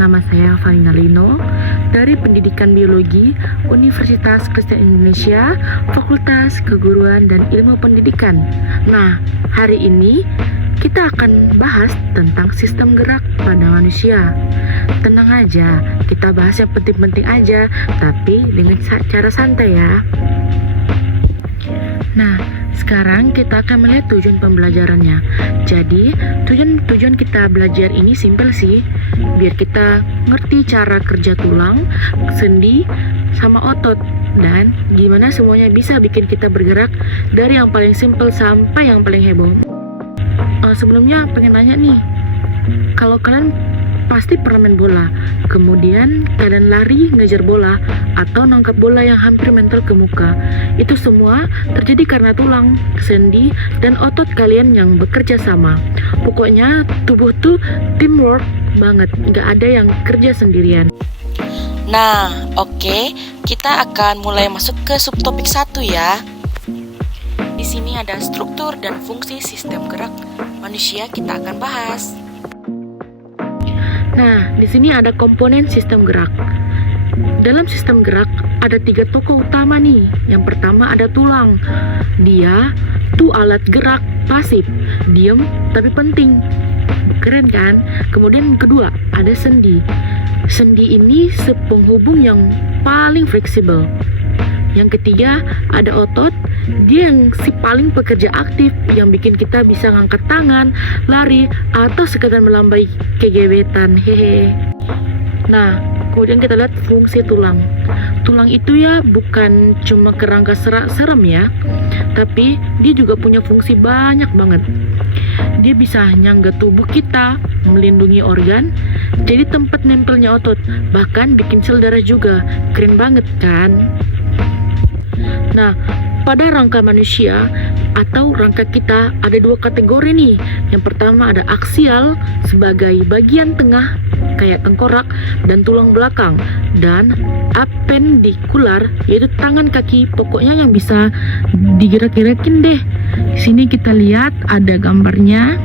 Nama saya Valina Lino dari Pendidikan Biologi Universitas Kristen Indonesia, Fakultas Keguruan dan Ilmu Pendidikan. Nah, hari ini kita akan bahas tentang sistem gerak pada manusia. Tenang aja, kita bahas yang penting-penting aja, tapi dengan cara santai ya. Nah, sekarang kita akan melihat tujuan pembelajarannya. Jadi, tujuan kita belajar ini simpel sih, biar kita ngerti cara kerja tulang, sendi, sama otot, dan gimana semuanya bisa bikin kita bergerak dari yang paling simpel sampai yang paling heboh. Sebelumnya pengen nanya nih, kalau kalian pasti pernah main bola, kemudian kalian lari ngejar bola atau nangkap bola yang hampir mental ke muka. Itu semua terjadi karena tulang, sendi, dan otot kalian yang bekerja sama. Pokoknya tubuh tuh teamwork banget, nggak ada yang kerja sendirian. Nah, oke, kita akan mulai masuk ke subtopik 1 ya. Di sini ada struktur dan fungsi sistem gerak manusia, kita akan bahas. Nah, di sini ada komponen sistem gerak. Dalam sistem gerak ada 3 tokoh utama nih. Yang pertama ada tulang. Dia tuh alat gerak pasif, diem tapi penting. Keren kan? Kemudian yang kedua ada sendi. Sendi ini penghubung yang paling fleksibel. Yang ketiga ada otot. Dia yang paling pekerja aktif, yang bikin kita bisa ngangkat tangan, lari, atau sekedar melambai kegebetan. Hehe. Nah, kemudian kita lihat fungsi tulang. Tulang itu ya bukan cuma kerangka serem ya, tapi dia juga punya fungsi banyak banget. Dia bisa nyangga tubuh kita, melindungi organ, jadi tempat nempelnya otot, bahkan bikin sel darah juga. Keren banget kan? Nah, pada rangka manusia atau rangka kita ada 2 kategori nih. Yang pertama ada aksial sebagai bagian tengah kayak tengkorak dan tulang belakang, dan apendikular yaitu tangan kaki, pokoknya yang bisa digerak-gerakin deh. Di sini kita lihat ada gambarnya.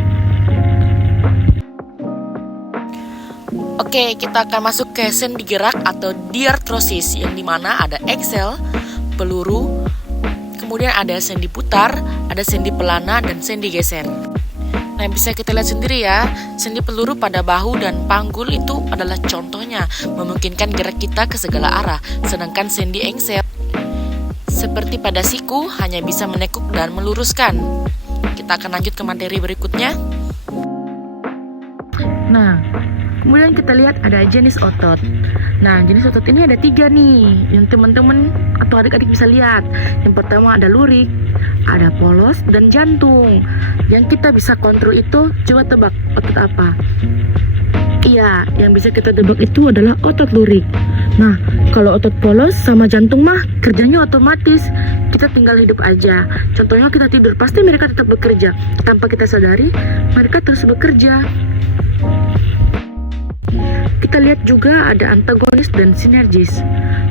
Oke, kita akan masuk ke sendi gerak atau diartrosis, yang dimana ada aksel, peluru, kemudian ada sendi putar, ada sendi pelana, dan sendi geser. Nah, bisa kita lihat sendiri ya, sendi peluru pada bahu dan panggul itu adalah contohnya, memungkinkan gerak kita ke segala arah, sedangkan sendi engsel seperti pada siku hanya bisa menekuk dan meluruskan. Kita akan lanjut ke materi berikutnya. Nah, kemudian kita lihat ada jenis otot. Nah, jenis otot ini ada 3 nih, yang teman-teman atau adik-adik bisa lihat. Yang pertama ada lurik, ada polos, dan jantung. Yang kita bisa kontrol itu, coba tebak otot apa? Iya, yang bisa kita tebak itu adalah otot lurik. Nah, kalau otot polos sama jantung mah kerjanya otomatis, kita tinggal hidup aja. Contohnya kita tidur, pasti mereka tetap bekerja. Tanpa kita sadari, mereka terus bekerja. Kita lihat juga ada antagonis dan sinergis.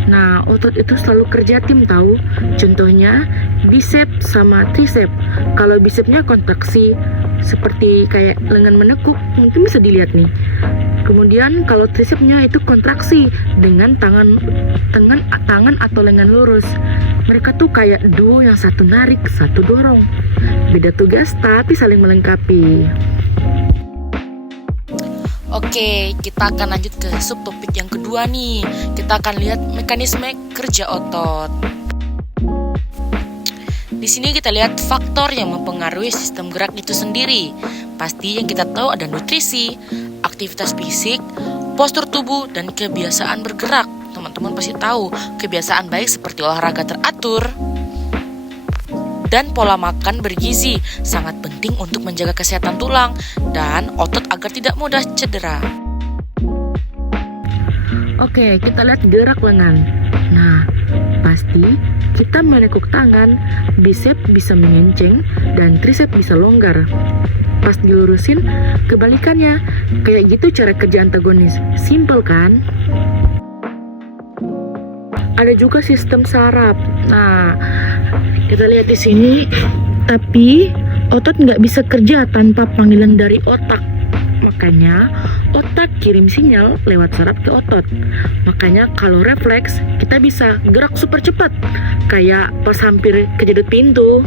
Nah, otot itu selalu kerja tim tahu. Contohnya bicep sama tricep. Kalau bicepnya kontraksi seperti kayak lengan menekuk, mungkin bisa dilihat nih. Kemudian kalau tricepnya itu kontraksi dengan tangan atau lengan lurus. Mereka tuh kayak duo yang satu narik, satu dorong. Beda tugas tapi saling melengkapi. Oke, kita akan lanjut ke subtopik yang kedua nih. Kita akan lihat mekanisme kerja otot. Di sini kita lihat faktor yang mempengaruhi sistem gerak itu sendiri. Pasti yang kita tahu ada nutrisi, aktivitas fisik, postur tubuh, dan kebiasaan bergerak. Teman-teman pasti tahu, kebiasaan baik seperti olahraga teratur dan pola makan bergizi sangat penting untuk menjaga kesehatan tulang dan otot agar tidak mudah cedera. Oke, kita lihat gerak lengan. Nah, pasti kita menekuk tangan, bicep bisa mengenceng, dan tricep bisa longgar. Pas dilurusin, kebalikannya. Kayak gitu cara kerja antagonis. Simple kan? Ada juga sistem saraf. Nah, kita lihat di sini. Tapi otot nggak bisa kerja tanpa panggilan dari otak. makanya otak kirim sinyal lewat saraf ke otot. Makanya kalau refleks, kita bisa gerak super cepat, kayak pas hampir kejedot pintu.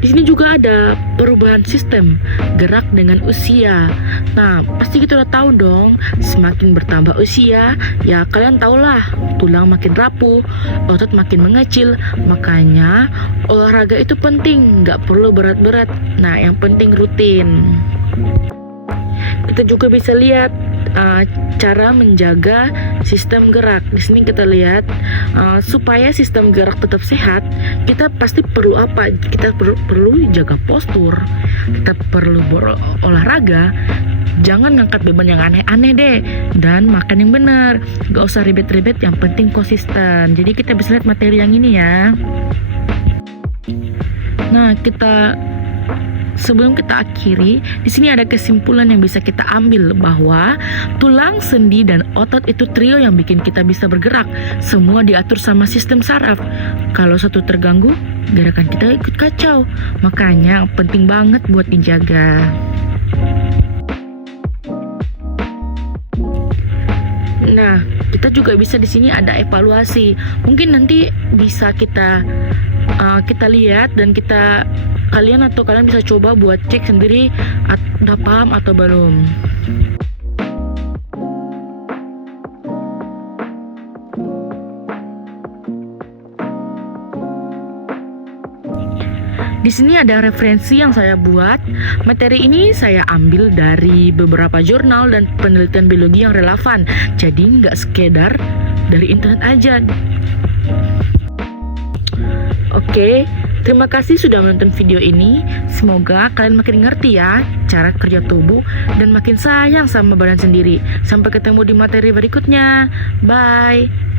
Di sini juga ada perubahan sistem gerak dengan usia. Nah, pasti kita udah tahu dong, semakin bertambah usia, ya kalian tahulah, tulang makin rapuh, otot makin mengecil. Makanya olahraga itu penting, nggak perlu berat-berat. Nah, yang penting rutin. Kita juga bisa lihat cara menjaga sistem gerak. Di sini kita lihat supaya sistem gerak tetap sehat, kita pasti perlu apa? Kita perlu jaga postur, kita perlu berolahraga, jangan ngangkat beban yang aneh-aneh deh, dan makan yang benar. Gak usah ribet-ribet, yang penting konsisten. Jadi kita bisa lihat materi yang ini ya. Nah, sebelum kita akhiri, di sini ada kesimpulan yang bisa kita ambil bahwa tulang, sendi, dan otot itu trio yang bikin kita bisa bergerak. Semua diatur sama sistem saraf. Kalau satu terganggu, gerakan kita ikut kacau. Makanya penting banget buat dijaga. Nah, kita juga bisa di sini ada evaluasi. Mungkin nanti bisa kita lihat dan kalian bisa coba buat cek sendiri udah paham atau belum. Di sini ada referensi yang saya buat. Materi ini saya ambil dari beberapa jurnal dan penelitian biologi yang relevan. Jadi nggak sekedar dari internet aja. Oke, terima kasih sudah menonton video ini. Semoga kalian makin ngerti ya cara kerja tubuh dan makin sayang sama badan sendiri. Sampai ketemu di materi berikutnya. Bye.